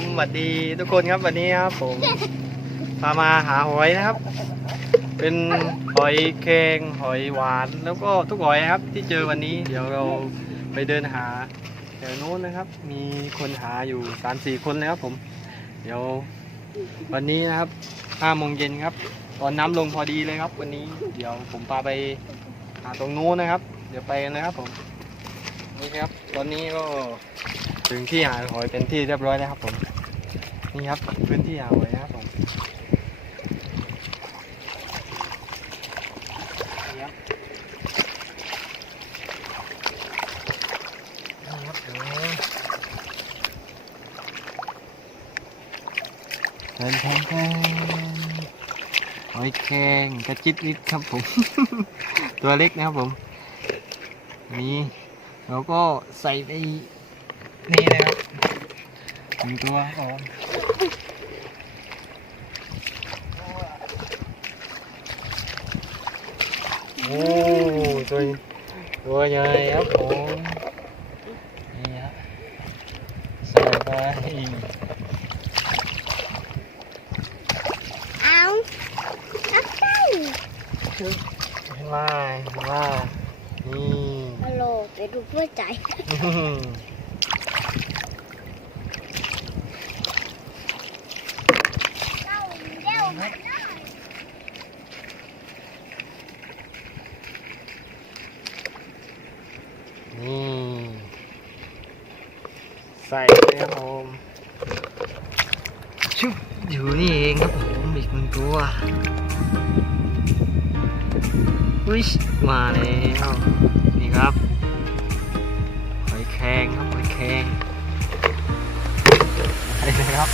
ครับผมสวัสดีทุกคนครับวันนี้ครับผมพามาหาหอยนะครับ เป็นหอยแครงหอยหวานแล้วก็ทุกหอยนะครับที่เจอวันนี้ เดี๋ยวเราไปเดินหาแถวโน้นนะครับ มีคนหาอยู่สามสี่คนแล้วครับผม เดี๋ยววันนี้นะครับห้าโมงเย็นครับ ตอนน้ำลงพอดีเลยครับ วันนี้เดี๋ยวผมพาไปหาตรงโน้นนะครับ เดี๋ยวไปกันนะครับผมนี่ครับ ตอนนี้ก็ถึงที่หาหอยเป็นที่เรียบร้อยแล้วครับผม นี่ครับ พื้นที่หาหอยนะครับผมนี่ครับนี่ครับโอ้แทนแทนแทนหอยแครงกระจิบนิดครับผม ตัวเล็กนะครับผม นี่เราก็ใส่ไปนี่เลยครับหนึ่งตัวครับผมโอ้ ตัวตัวใหญ่ครับผมนี่ฮะใส่ไป เอาเอาใส่ ว่าว่านี่ ฮัลโหลไปดูเพื่อใจ อื้อหือ เจ้าเจ้ามัน นี่ใส่เลยครับผมชุบ อยู่นี่เองครับผมอีกหนึ่งตัวอุ้ยมาแล้วนี่ครับหอยแครงครับหอยแครงอะไรนะครับ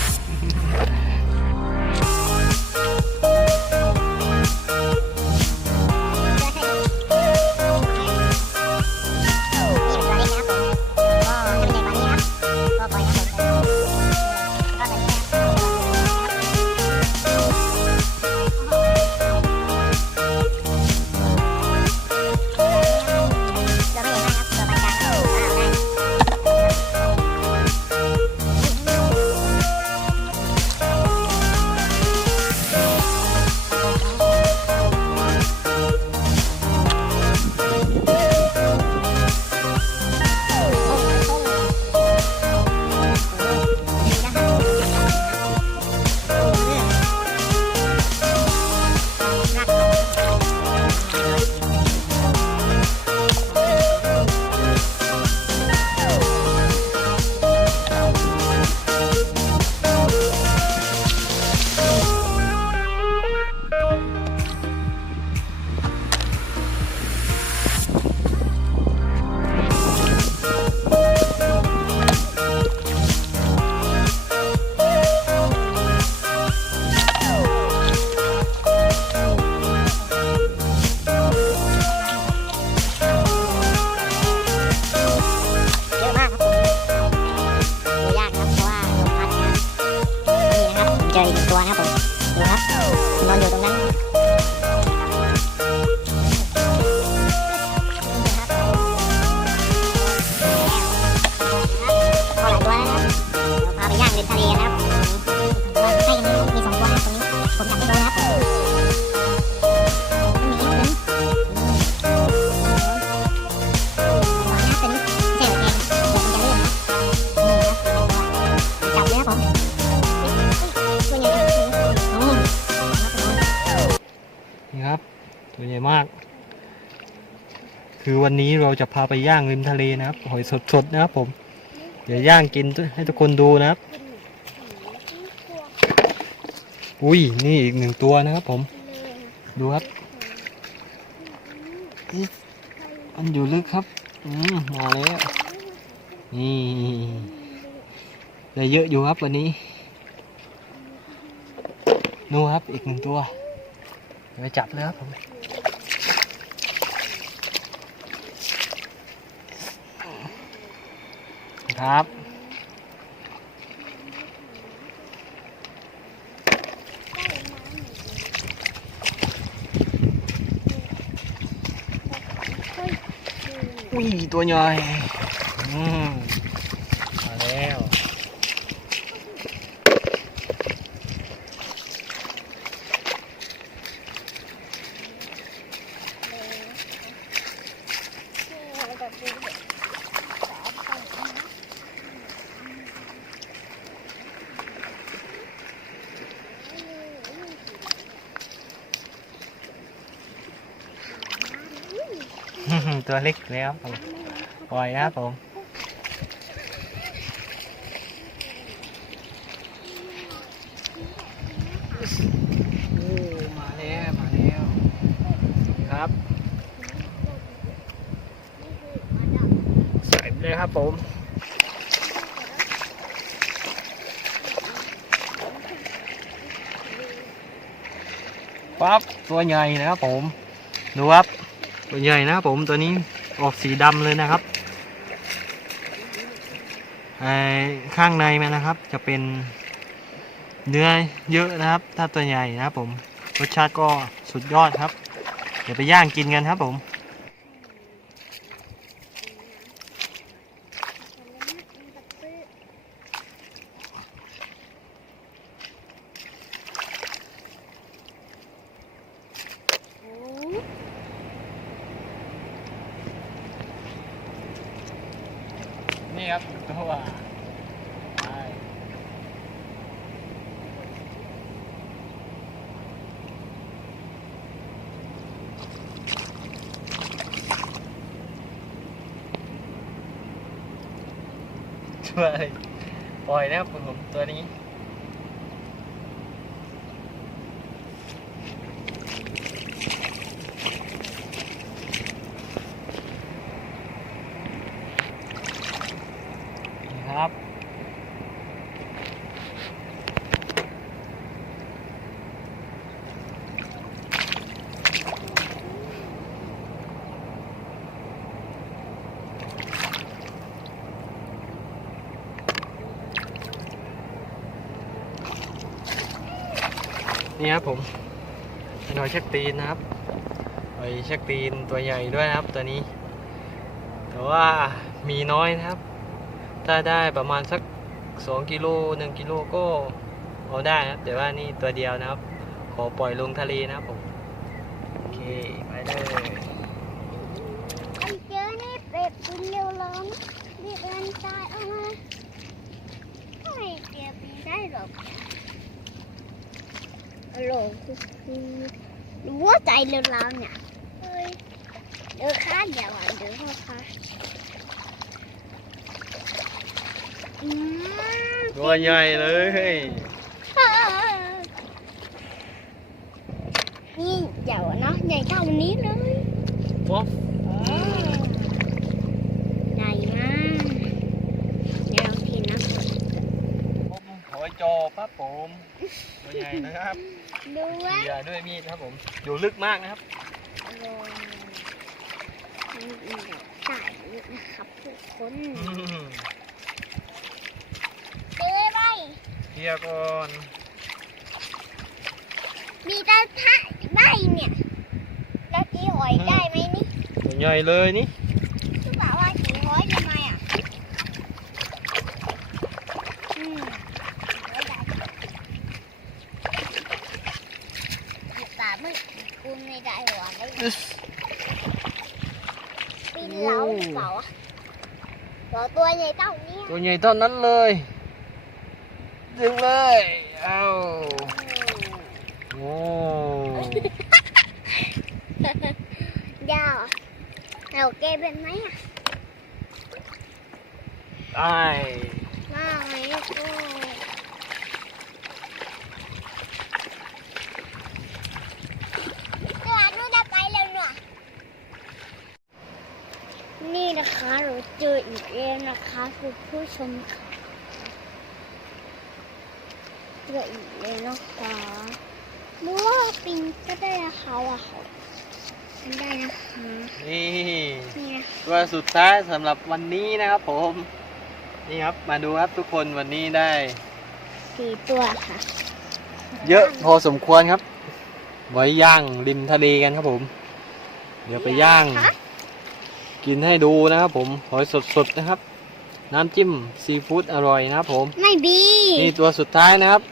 วันนี้เราจะพาไปย่างริมทะเลนะครับ หอยสดๆนะครับผม เดี๋ยวย่างกินให้ทุกคนดูนะครับ อุ้ยนี่อีกหนึ่งตัวนะครับผม ดูครับ มันอยู่ลึกครับ อืมมาแล้วนี่ได้เยอะอยู่ครับวันนี้นู่นครับอีกหนึ่งตัวเดี๋ยวไปจับเลยครับผม ครับ อุ้ย ตัวใหญ่ อืมมาแล้ว ปิดดูเถอะสามสองนะ ตัวเล็กแล้วผมปล่อยนะครับผมโอ้มาแล้วมาแล้วครับใส่เลยครับผมปั๊บตัวใหญ่นะครับผม ดูครับ ตัวใหญ่นะครับผมตัวนี้ออกสีดำเลยนะครับไอ้ข้างในมันนะครับ จะเป็นเนื้อเยอะนะครับ ถ้าตัวใหญ่นะครับผมรสชาติก็สุดยอดครับ เดี๋ยวไปย่างกินกันครับผม ช่วยปล่อยนะครับผมตัวนี้ครับ นี่ครับผมเป็นหอยเช็คตีนนะครับหอยเช็คตีนตัวใหญ่ด้วยครับตัวนี้ แต่ว่ามีน้อยนะครับ ถ้าได้ประมาณสัก2กิโล1กิโลก็เอาได้ครับแต่ว่านี่ตัวเดียวนะครับ ขอปล่อยลงทะเลนะครับผมโอเคไปเลยไอเจอนี่เป็ดกินเร็วร้อนรีบเดินตายเอามาไม่เจ็บได้หรอก ฮัลโหลคือรู้ว่าใจเร็วร้อนเนี่ยเฮ้ยเดี๋ยวค้าเดี๋ยวอะเดี๋ยวพ่อค้าอืมตัวใหญ่เลยนี่เดี๋ยวเนาะใหญ่เท่านี้เลยป๊อปใหญ่มากเดี๋ยวลองกินนะหอยจอครับผมตัวใหญ่นะครับ ดูว่าเขี่ยด้วยมีดครับผมอยู่ลึกมากนะครับลงนี่เดี๋ยวใส่นะครับทุกคนอืมเจอไปเคลียร์ก่อนมีตาทะใบเนี่ยแล้วตีหอยได้ไหมนี่ตัวใหญ่เลยนี่ คือแบบว่าตีหอยยังไงอะอืมไม่ได้หยิบตามึงคุณไม่ได้หรอไม่ปีน เหลาหรือเปล่าอะตัวตัวใหญ่เท่านี้ตัวใหญ่เท่านั้นเลย ดึงเลย เอาโอ้ยาวเราเกเป็นไหมอะตาย มาไหมก็ตัวนู้นจะไปแล้วเนาะ นี่นะคะเราเจออีกแล้วนะคะคุณผู้ชมค่ะเจออีกแล้วนะคะหรือว่าปิงก็ได้นะคะว่าเขาทำได้นะคะนี่นี่นะตัวสุดท้ายสำหรับวันนี้นะครับผม นี่ครับมาดูครับทุกคนวันนี้ได้สี่ตัวค่ะ เยอะพอสมควรครับ ไว้ย่างริมทะเลกันครับผม เดี๋ยวไปย่างคะ กินให้ดูนะครับผมหอยสดๆนะครับ น้ำจิ้มซีฟู้ดอร่อยนะครับผมไม่บีนี่ตัวสุดท้ายนะครับ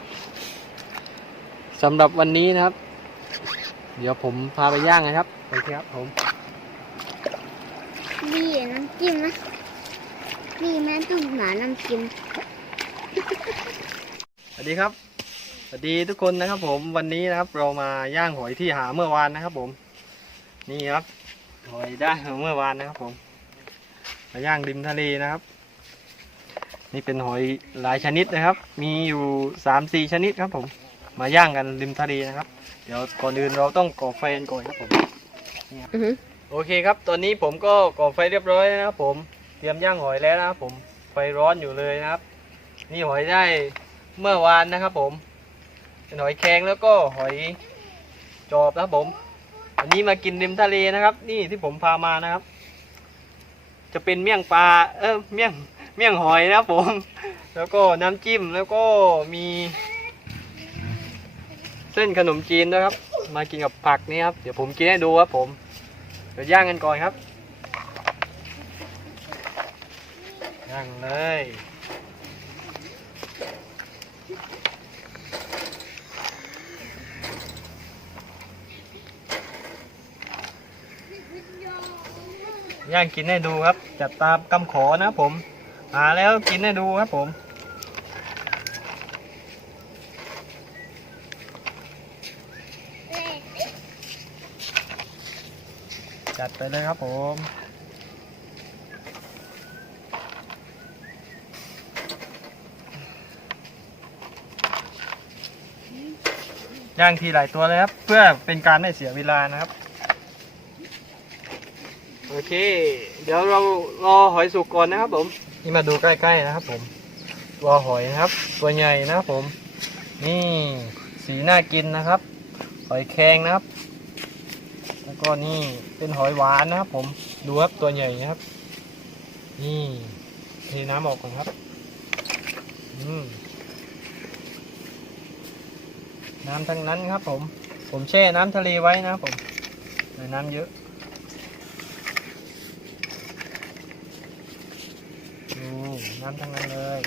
สำหรับวันนี้นะครับ เดี๋ยวผมพาไปย่างนะครับโอเคครับผมบีนั่นจิ้มนะนี่แม่ตุ้มหนาน้ำจิ้มสวัสดีครับสวัสดีทุกคนนะครับผมวันนี้นะครับเรามาย่างหอยที่หาเมื่อวานนะครับผม นี่ครับ หอยได้มาเมื่อวานนะครับผมมาย่างริมทะเลนะครับ นี่เป็นหอยหลายชนิดนะครับ มีอยู่สามสี่ชนิดครับผม มาย่างกันริมทะเลนะครับ เดี๋ยวก่อนอื่นเราต้องก่อไฟกันก่อนครับผมอือหือโอเคครับ ตอนนี้ผมก็ก่อไฟเรียบร้อยแล้วนะครับผม เตรียมย่างหอยแล้วนะครับผม ไฟร้อนอยู่เลยนะครับ นี่หอยได้เมื่อวานนะครับผม เป็นหอยแครงแล้วก็หอยจอบนะครับผมันนี้มากินริมทะเลนะครับ นี่ที่ผมพามานะครับ จะเป็นเมี่ยงปลา เออเมี่ยงเมี่ยงหอยนะครับผม แล้วก็น้ำจิ้มแล้วก็มี เส้นขนมจีนด้วยครับ มากินกับผักนี่ครับ เดี๋ยวผมกินให้ดูครับผมเดี๋ยวย่างกันก่อนครับย่างเลย ย่างกินให้ดูครับ จัดตามคำขอนะผม หาแล้วกินให้ดูครับผมจัดไปเลยครับผม ย่างทีหลายตัวเลยครับ เพื่อเป็นการไม่เสียเวลานะครับ โอเค เดี๋ยวเรารอหอยสุกก่อนนะครับผม นี่มาดูใกล้ๆนะครับ ผมตัวหอยนะครับ ตัวใหญ่นะครับผม นี่สีน่ากินนะครับ หอยแครงนะครับ แล้วก็นี่เป็นหอยหวานนะครับ ผมดูครับตัวใหญ่นะครับ นี่เทน้ำออกก่อนครับ อืมน้ำทั้งนั้นครับ ผม ผมแช่น้ำทะเลไว้นะครับผมเลยน้ำเยอะ ดู น้ำทั้งนั้นเลย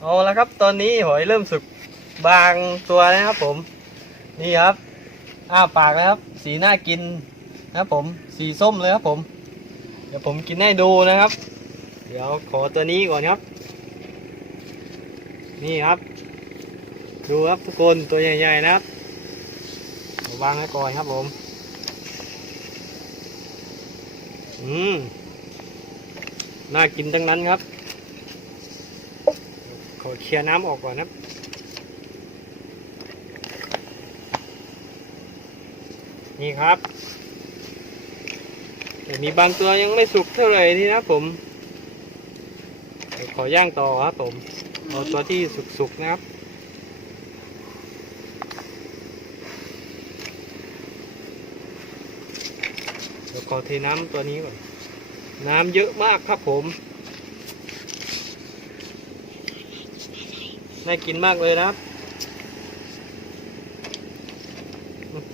เอาละครับ ตอนนี้หอยเริ่มสุกบางตัวนะครับผม นี่ครับอ้าปากแล้วครับ สีน่ากินนะครับผม สีส้มเลยครับผม เดี๋ยวผมกินให้ดูนะครับ เดี๋ยวขอตัวนี้ก่อนครับ นี่ครับ ดูครับทุกคนตัวใหญ่ๆนะครับเอาวางไว้ก่อนครับผม อืม น่ากินทั้งนั้นครับ ขอเคลียร์น้ำออกก่อนครับนี่ครับแต่มีบางตัวยังไม่สุกเท่าไหร่นี่นะผมขอย่างต่อครับผมเอาตัวที่สุกๆนะครับเดี๋ยวขอเทน้ำตัวนี้ก่อน น้ำเยอะมากครับผม น่ากินมากเลยนะครับ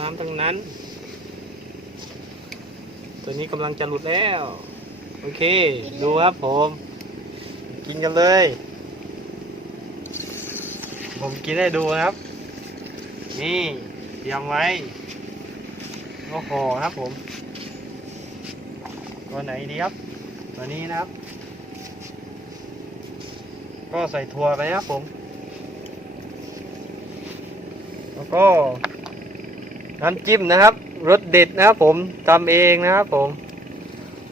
น้ำทั้งนั้น ตัวนี้กำลังจะหลุดแล้ว โอเค ดูครับผม กินกันเลย ผมกินให้ดูครับ นี่เตรียมไว้ โอ้โหครับผม ตัวไหนดีครับ ตัวนี้นะครับ ก็ใส่ถั่วไปนะครับผม แล้วก็น้ำจิ้มนะครับรสเด็ดนะครับผมทำเองนะครับผม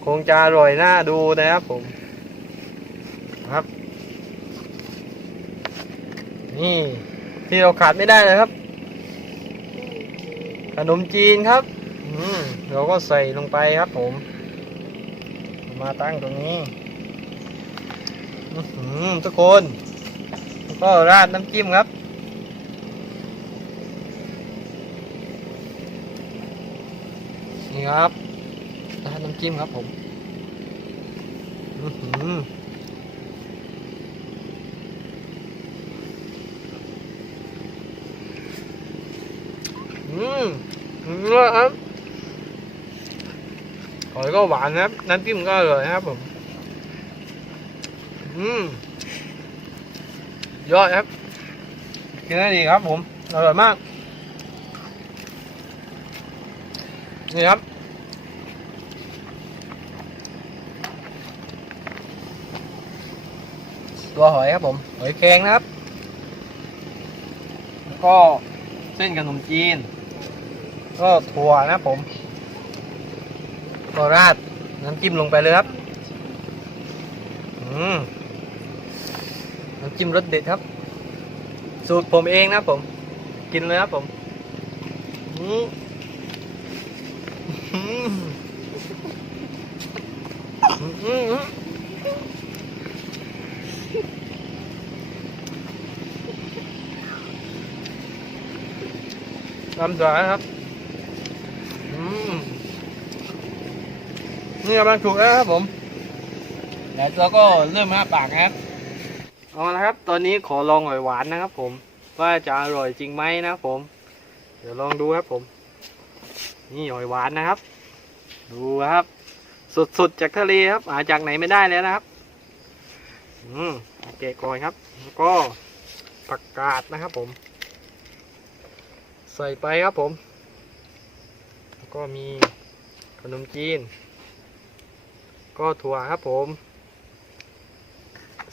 คงจะอร่อยน่าดูนะครับผมครับ นี่ที่เราขาดไม่ได้นะครับ ขนมจีนครับอืมเราก็ใส่ลงไปครับผม มาตั้งตรงนี้ทุกคนก็ราดน้ำจิ้มครับนี่ครับราดน้ำจิ้มครับผมอื้อหืออืมเนื้อครับ หอยก็หวานครับ น้ำจิ้มก็อร่อยครับผม อืมยอดครับ กินได้ดีครับผม อร่อยมาก นี่ครับ ตัวหอยครับผม หอยแข็งนะครับ แล้วก็เส้นขนมจีน ก็ถั่วนะผม ก็ราดน้ำจิ้มลงไปเลยครับน้ำจิ้มรสเด็ดครับ สูตรผมเองนะผม กินเลยครับผมอืมอืมอืมอืมอืมทำสวครับ อืม นี่กำลังถูกแล้วครับผมแล้วตัวก็เริ่มมาปากนะครับเอาละครับ ตอนนี้ขอลองหอยหวานนะครับ ผม ว่าจะอร่อยจริงไหมนะครับผม เดี๋ยวลองดูครับผม นี่หอยหวานนะครับ ดูครับ สดๆจากทะเลครับ หาจากไหนไม่ได้แล้วนะครับ อืมเกะก่อนครับแล้วก็ผักกาดนะครับผม ใส่ไปครับผม แล้วก็มีขนมจีน ก็ถั่วครับผม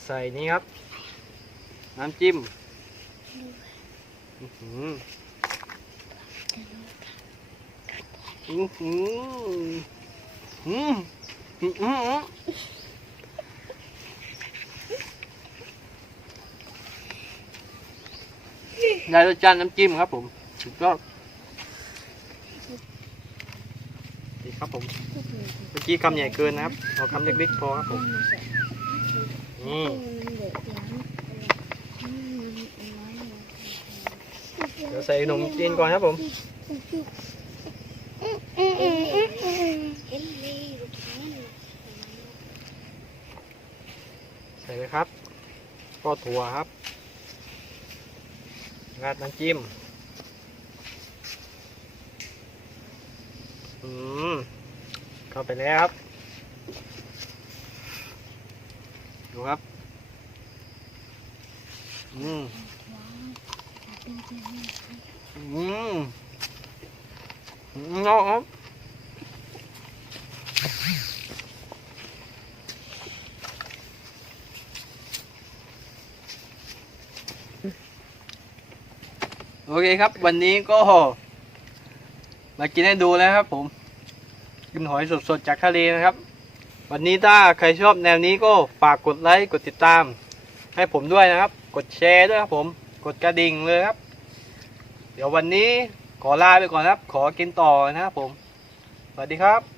ใส่นี่ครับ น้ำจิ้มอื้อหืออื้อหืออืมอื้อหือได้รสชาติน้ำจิ้มครับผมสุดยอด ครับผมเมื่อกี้คำใหญ่เกินนะครับเอาคำเล็กๆพอครับผมนี่เดี๋ยวใส่ขนมจีนก่อนครับผมใส่เลยครับก็ถั่วครับราดน้ำจิ้ม อืมเข้าไปแล้วครับ ดูครับ อืมอืมอืมเอาอาโอเคครับ วันนี้ก็ มากินให้ดูแล้วครับผม กินหอยสดๆจากทะเลนะครับ วันนี้ถ้าใครชอบแนวนี้ก็ฝากกดไลค์กดติดตาม ให้ผมด้วยนะครับ กดแชร์ด้วยครับผม กดกระดิ่งเลยครับ เดี๋ยววันนี้ขอลาไปก่อนครับ ขอกินต่อนะครับผม สวัสดีครับ